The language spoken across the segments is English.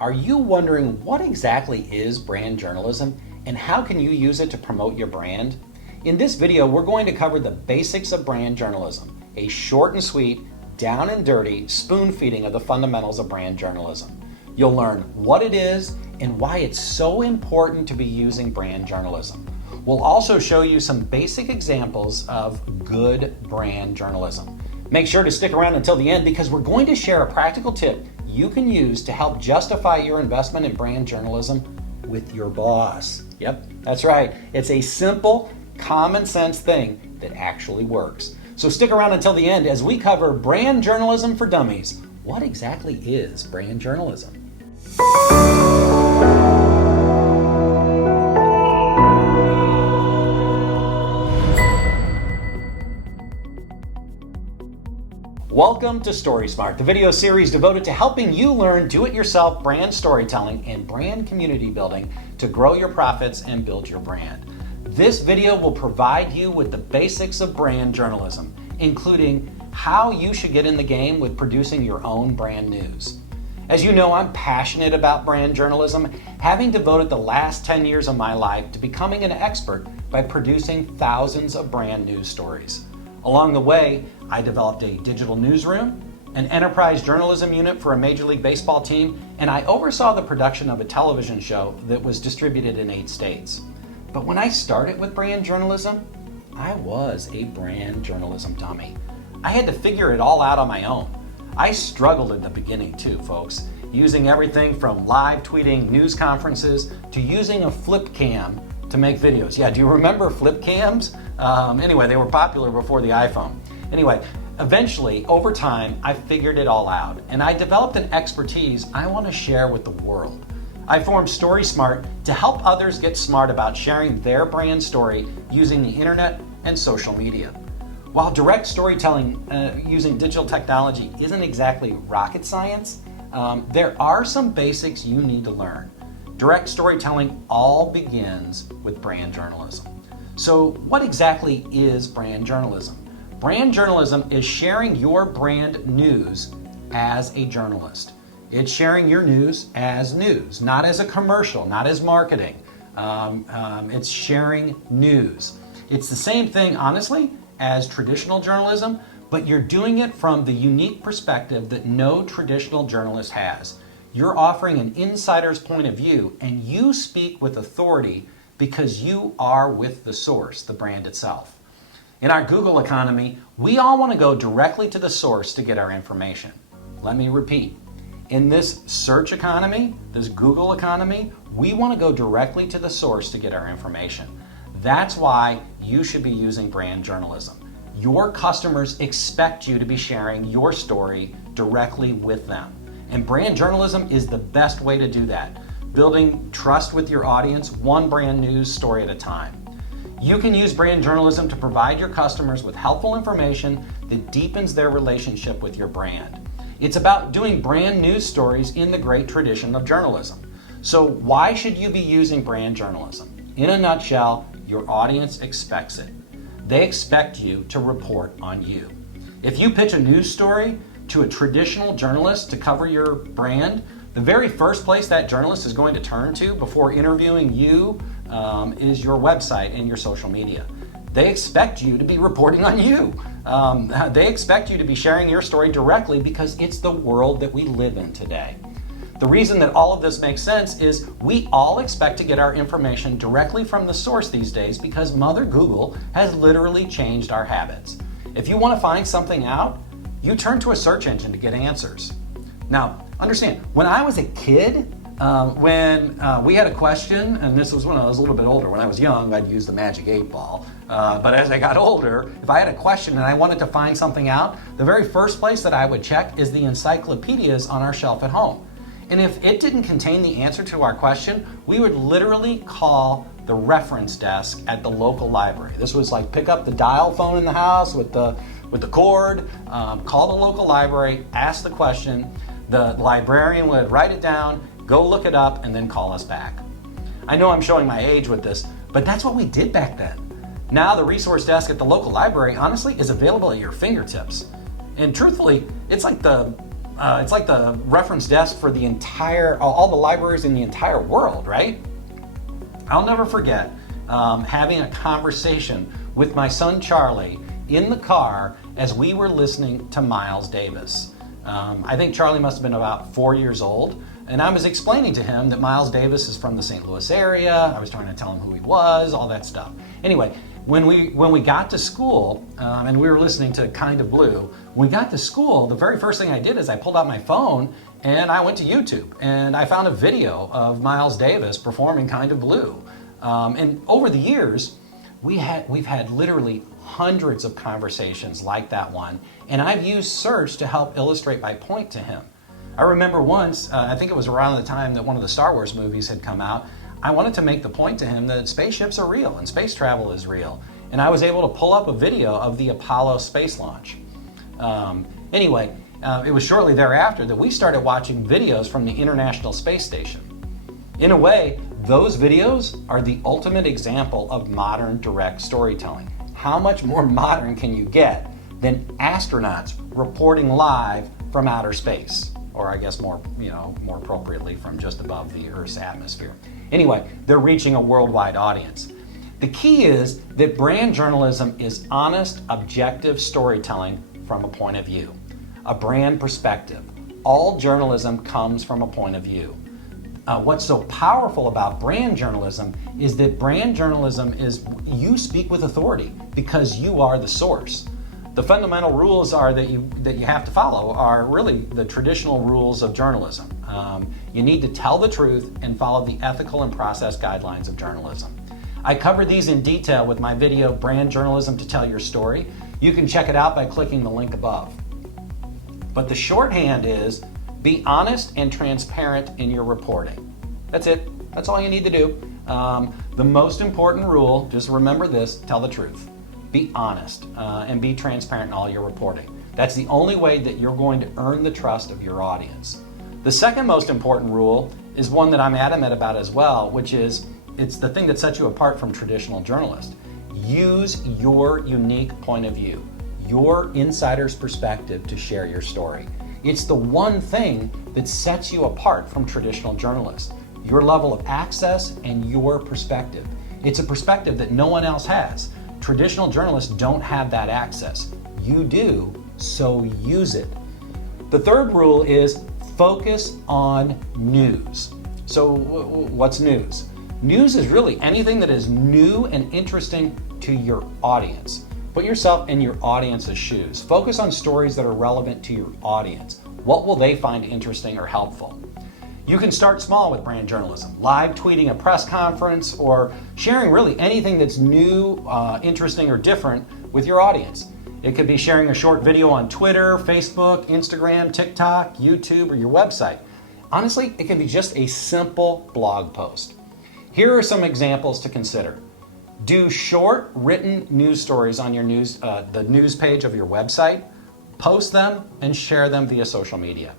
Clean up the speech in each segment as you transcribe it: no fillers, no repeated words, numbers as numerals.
Are you wondering what exactly is brand journalism and how can you use it to promote your brand? In this video, we're going to cover the basics of brand journalism, a short and sweet, down and dirty spoon feeding of the fundamentals of brand journalism. You'll learn what it is and why it's so important to be using brand journalism. We'll also show you some basic examples of good brand journalism. Make sure to stick around until the end because we're going to share a practical tip you can use to help justify your investment in brand journalism with your boss. Yep, that's right. It's a simple, common sense thing that actually works. So stick around until the end as we cover brand journalism for dummies. What exactly is brand journalism? Welcome to StorySmart, the video series devoted to helping you learn do-it-yourself brand storytelling and brand community building to grow your profits and build your brand. This video will provide you with the basics of brand journalism, including how you should get in the game with producing your own brand news. As you know, I'm passionate about brand journalism, having devoted the last 10 years of my life to becoming an expert by producing thousands of brand news stories. Along the way, I developed a digital newsroom, an enterprise journalism unit for a Major League Baseball team, and I oversaw the production of a television show that was distributed in 8 states. But when I started with brand journalism, I was a brand journalism dummy. I had to figure it all out on my own. I struggled in the beginning too, folks, using everything from live tweeting news conferences to using a flip cam to make videos. Yeah, do you remember flip cams? Anyway, they were popular before the iPhone. Anyway, eventually, over time, I figured it all out, and I developed an expertise I want to share with the world. I formed StorySmart to help others get smart about sharing their brand story using the internet and social media. While direct storytelling using digital technology isn't exactly rocket science, there are some basics you need to learn. Direct storytelling all begins with brand journalism. So what exactly is brand journalism? Brand journalism is sharing your brand news as a journalist. It's sharing your news, not as a commercial, not as marketing. It's sharing news. It's the same thing, honestly, as traditional journalism, but you're doing it from the unique perspective that no traditional journalist has. You're offering an insider's point of view, and you speak with authority because you are with the source, the brand itself. In our Google economy, we all want to go directly to the source to get our information. Let me repeat. In this search economy, this Google economy, we want to go directly to the source to get our information. That's why you should be using brand journalism. Your customers expect you to be sharing your story directly with them. And brand journalism is the best way to do that, building trust with your audience, one brand news story at a time. You can use brand journalism to provide your customers with helpful information that deepens their relationship with your brand. It's about doing brand news stories in the great tradition of journalism. So why should you be using brand journalism? In a nutshell, your audience expects it. They expect you to report on you. If you pitch a news story to a traditional journalist to cover your brand, the very first place that journalist is going to turn to before interviewing you is your website and your social media. They expect you to be reporting on you. They expect you to be sharing your story directly because it's the world that we live in today. The reason that all of this makes sense is we all expect to get our information directly from the source these days because Mother Google has literally changed our habits. If you want to find something out, you turn to a search engine to get answers. Now, understand, when I was a kid, when we had a question, and this was when I was a little bit older, when I was young, I'd use the magic 8-ball. But as I got older, if I had a question and I wanted to find something out, the very first place that I would check is the encyclopedias on our shelf at home. And if it didn't contain the answer to our question, we would literally call the reference desk at the local library. This was like pick up the dial phone in the house with the cord, call the local library, ask the question, the librarian would write it down, go look it up, and then call us back. I know I'm showing my age with this, but that's what we did back then. Now the resource desk at the local library, honestly, is available at your fingertips. And truthfully, it's like the it's like the reference desk for the entire, all the libraries in the entire world, right? I'll never forget having a conversation with my son Charlie in the car as we were listening to Miles Davis. I think Charlie must have been about 4 years old, and I was explaining to him that Miles Davis is from the St. Louis area. I was trying to tell him who he was, all that stuff. Anyway, when we got to school, and we were listening to Kind of Blue, when we got to school, the very first thing I did is I pulled out my phone and I went to YouTube, and I found a video of Miles Davis performing Kind of Blue. And over the years, we've had literally hundreds of conversations like that one, and I've used search to help illustrate my point to him. I remember once, I think it was around the time that one of the Star Wars movies had come out, I wanted to make the point to him that spaceships are real and space travel is real, and I was able to pull up a video of the Apollo space launch. Anyway, it was shortly thereafter that we started watching videos from the International Space Station. In a way, those videos are the ultimate example of modern direct storytelling. How much more modern can you get than astronauts reporting live from outer space? Or I guess more appropriately from just above the Earth's atmosphere. Anyway, they're reaching a worldwide audience. The key is that brand journalism is honest, objective storytelling from a point of view, a brand perspective. All journalism comes from a point of view. What's so powerful about brand journalism is that brand journalism is you speak with authority because you are the source. The fundamental rules that you have to follow are really the traditional rules of journalism. You need to tell the truth and follow the ethical and process guidelines of journalism. I covered these in detail with my video, Brand Journalism to Tell Your Story. You can check it out by clicking the link above. But the shorthand is, be honest and transparent in your reporting. That's it. That's all you need to do. The most important rule, just remember this, tell the truth. Be honest and be transparent in all your reporting. That's the only way that you're going to earn the trust of your audience. The second most important rule is one that I'm adamant about as well, which is, it's the thing that sets you apart from traditional journalists. Use your unique point of view, your insider's perspective to share your story. It's the one thing that sets you apart from traditional journalists, your level of access and your perspective. It's a perspective that no one else has. Traditional journalists don't have that access. You do, so use it. The third rule is focus on news. So what's news? News is really anything that is new and interesting to your audience. Put yourself in your audience's shoes. Focus on stories that are relevant to your audience. What will they find interesting or helpful? You can start small with brand journalism, live tweeting a press conference or sharing really anything that's new, interesting, or different with your audience. It could be sharing a short video on Twitter, Facebook, Instagram, TikTok, YouTube, or your website. Honestly, it can be just a simple blog post. Here are some examples to consider. Do short written news stories on your the news page of your website, post them, and share them via social media.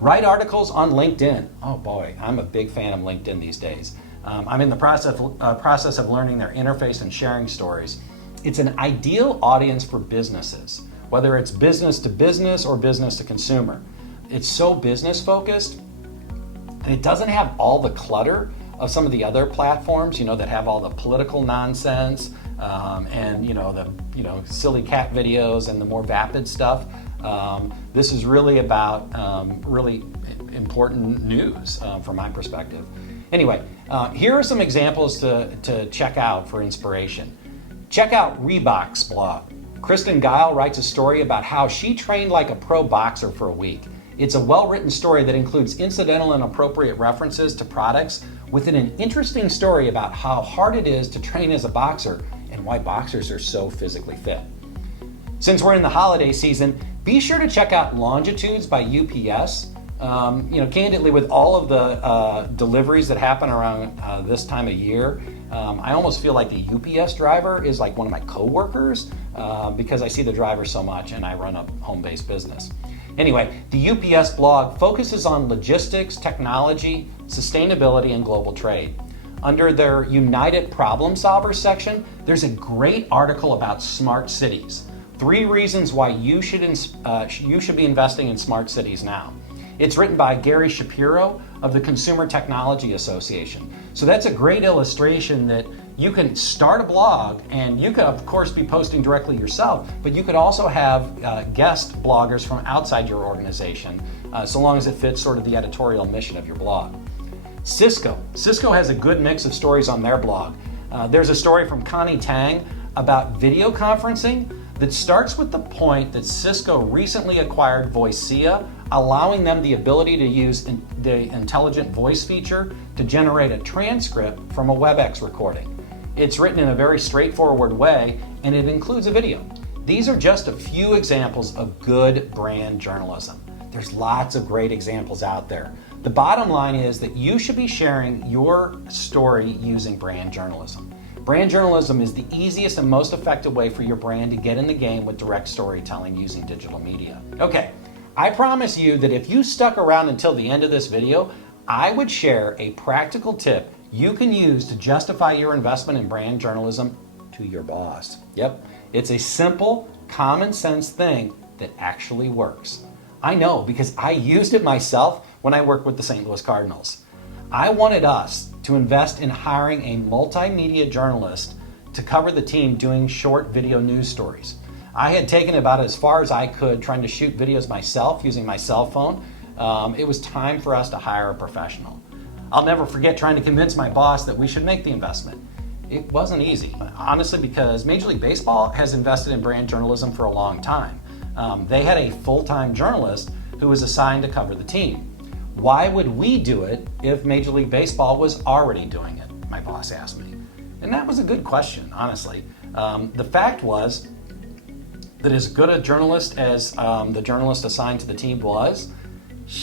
Write articles on LinkedIn. Oh boy, I'm a big fan of LinkedIn these days. I'm in the process of learning their interface and sharing stories. It's an ideal audience for businesses, whether it's business to business or business to consumer. It's so business focused, and it doesn't have all the clutter of some of the other platforms, that have all the political nonsense and the silly cat videos and the more vapid stuff. This is really about really important news from my perspective. Anyway, here are some examples to check out for inspiration. Check out Reebok's blog. Kristen Guile writes a story about how she trained like a pro boxer for a week. It's a well-written story that includes incidental and appropriate references to products within an interesting story about how hard it is to train as a boxer and why boxers are so physically fit. Since we're in the holiday season, be sure to check out Longitudes by UPS. Candidly, with all of the deliveries that happen around this time of year, I almost feel like the UPS driver is like one of my coworkers because I see the driver so much and I run a home-based business. Anyway, the UPS blog focuses on logistics, technology, sustainability, and global trade. Under their United Problem Solvers section, there's a great article about smart cities. 3 reasons why you should be investing in smart cities now. It's written by Gary Shapiro of the Consumer Technology Association. So that's a great illustration that you can start a blog, and you could of course be posting directly yourself, but you could also have guest bloggers from outside your organization, so long as it fits sort of the editorial mission of your blog. Cisco has a good mix of stories on their blog. There's a story from Connie Tang about video conferencing that starts with the point that Cisco recently acquired Voicea, allowing them the ability to use the intelligent voice feature to generate a transcript from a WebEx recording. It's written in a very straightforward way, and it includes a video. These are just a few examples of good brand journalism. There's lots of great examples out there. The bottom line is that you should be sharing your story using brand journalism. Brand journalism is the easiest and most effective way for your brand to get in the game with direct storytelling using digital media. Okay, I promise you that if you stuck around until the end of this video, I would share a practical tip you can use to justify your investment in brand journalism to your boss. Yep, it's a simple, common sense thing that actually works. I know because I used it myself when I worked with the St. Louis Cardinals. I wanted us to invest in hiring a multimedia journalist to cover the team doing short video news stories. I had taken about as far as I could trying to shoot videos myself using my cell phone. It was time for us to hire a professional. I'll never forget trying to convince my boss that we should make the investment. It wasn't easy, honestly, because Major League Baseball has invested in brand journalism for a long time. They had a full-time journalist who was assigned to cover the team. Why would we do it if Major League Baseball was already doing it? My boss asked me. And that was a good question, honestly. The fact was that as good a journalist as the journalist assigned to the team was,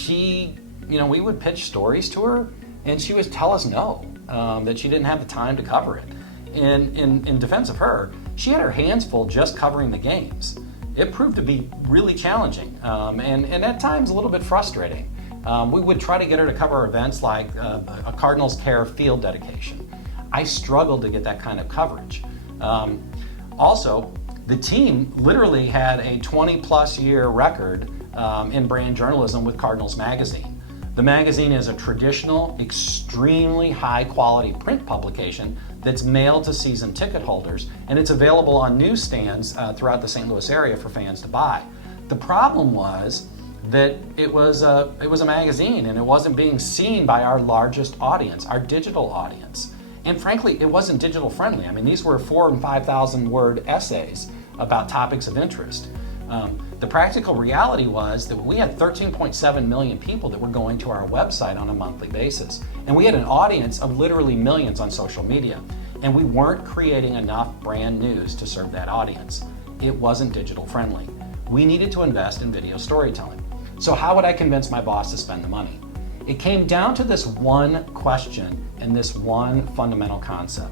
we would pitch stories to her, and she would tell us no, that she didn't have the time to cover it. In defense of her, she had her hands full just covering the games. It proved to be really challenging, and at times a little bit frustrating. We would try to get her to cover events like a Cardinals Care field dedication. I struggled to get that kind of coverage. Also, the team literally had a 20-plus year record in brand journalism with Cardinals Magazine. The magazine is a traditional, extremely high-quality print publication that's mailed to season ticket holders, and it's available on newsstands throughout the St. Louis area for fans to buy. The problem was that it was a magazine, and it wasn't being seen by our largest audience, our digital audience. And frankly, it wasn't digital friendly. I mean, these were 4,000 and 5,000 word essays about topics of interest. The practical reality was that we had 13.7 million people that were going to our website on a monthly basis. And we had an audience of literally millions on social media. And we weren't creating enough brand news to serve that audience. It wasn't digital friendly. We needed to invest in video storytelling. So how would I convince my boss to spend the money? It came down to this one question and this one fundamental concept.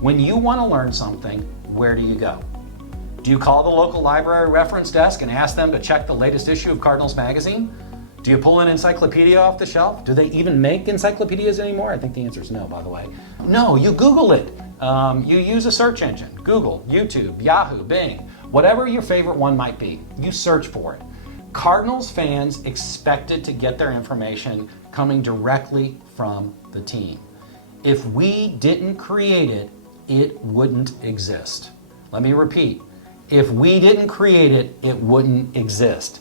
When you want to learn something, where do you go? Do you call the local library reference desk and ask them to check the latest issue of Cardinals Magazine? Do you pull an encyclopedia off the shelf? Do they even make encyclopedias anymore? I think the answer is no, by the way. No, you Google it. You use a search engine, Google, YouTube, Yahoo, Bing, whatever your favorite one might be. You search for it. Cardinals fans expected to get their information coming directly from the team. If we didn't create it, it wouldn't exist. Let me repeat. If we didn't create it, it wouldn't exist.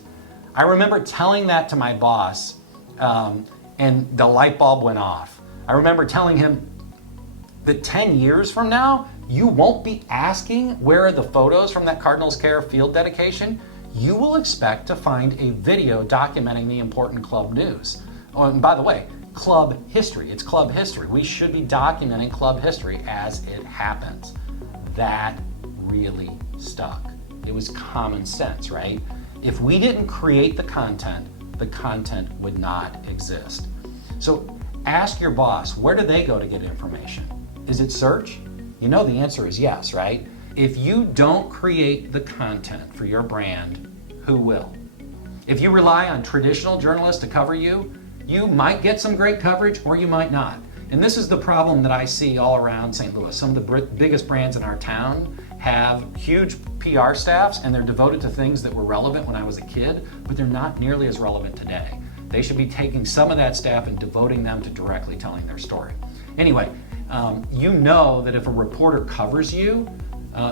I remember telling that to my boss, and the light bulb went off. I remember telling him that 10 years from now, you won't be asking where are the photos from that Cardinals Care field dedication. You will expect to find a video documenting the important club news. Oh, and by the way, club history. It's club history. We should be documenting club history as it happens. That really stuck. It was common sense, right? If we didn't create the content would not exist. So ask your boss, where do they go to get information? Is it search? You know the answer is yes, right? If you don't create the content for your brand, who will? If you rely on traditional journalists to cover you, you might get some great coverage or you might not. And this is the problem that I see all around St. Louis. Some of the biggest brands in our town have huge PR staffs and they're devoted to things that were relevant when I was a kid, but they're not nearly as relevant today. They should be taking some of that staff and devoting them to directly telling their story. Anyway, you know that if a reporter covers you,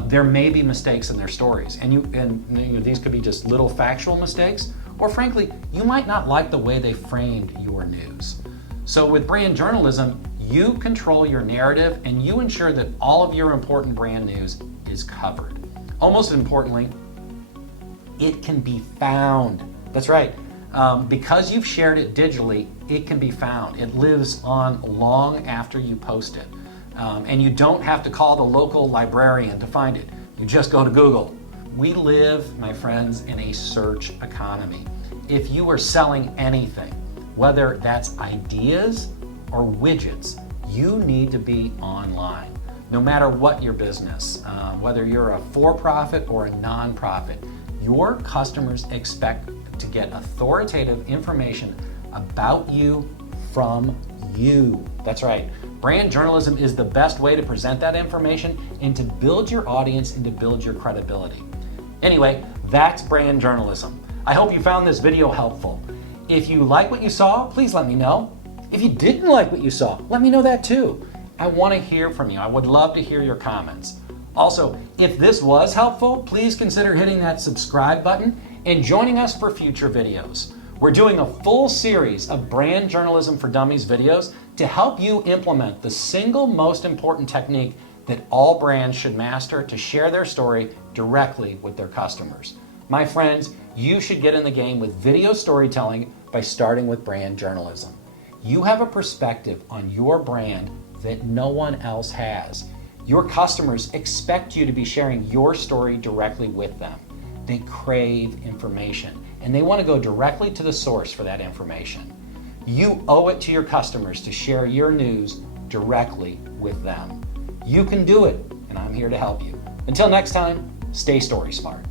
there may be mistakes in their stories, and these could be just little factual mistakes, or frankly, you might not like the way they framed your news. So with brand journalism, you control your narrative and you ensure that all of your important brand news is covered. Almost importantly, it can be found. That's right. Because you've shared it digitally, it can be found. It lives on long after you post it. And you don't have to call the local librarian to find it. You just go to Google. We live, my friends, in a search economy. If you are selling anything, whether that's ideas or widgets, you need to be online. No matter what your business, whether you're a for-profit or a non-profit, your customers expect to get authoritative information about you from you. That's right. Brand journalism is the best way to present that information and to build your audience and to build your credibility. Anyway, that's brand journalism. I hope you found this video helpful. If you like what you saw, please let me know. If you didn't like what you saw, let me know that too. I want to hear from you. I would love to hear your comments. Also, if this was helpful, please consider hitting that subscribe button and joining us for future videos. We're doing a full series of brand journalism for dummies videos to help you implement the single most important technique that all brands should master to share their story directly with their customers. My friends, you should get in the game with video storytelling by starting with brand journalism. You have a perspective on your brand that no one else has. Your customers expect you to be sharing your story directly with them. They crave information and they want to go directly to the source for that information. You owe it to your customers to share your news directly with them. You can do it, and I'm here to help you. Until next time, stay story smart.